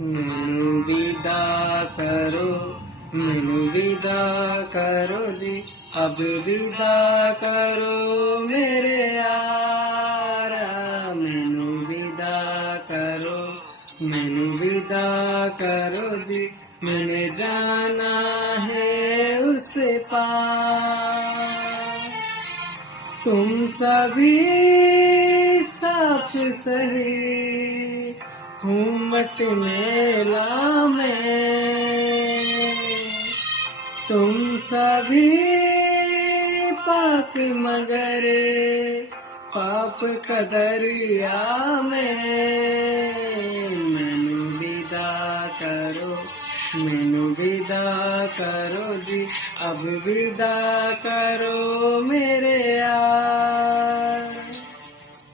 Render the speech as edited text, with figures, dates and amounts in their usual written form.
मैनू विदा करो, मैनू विदा करो जी, अब विदा करो मेरे यारा। मैनू विदा करो, मैनू विदा करो जी, मैंने जाना है उस पार। तुम सभी साथ सही घूमट मेला में, तुम सभी पाक मगर पाप कदरिया में। मैनू विदा करो, मैनू विदा करो जी, अब विदा करो मेरे यार।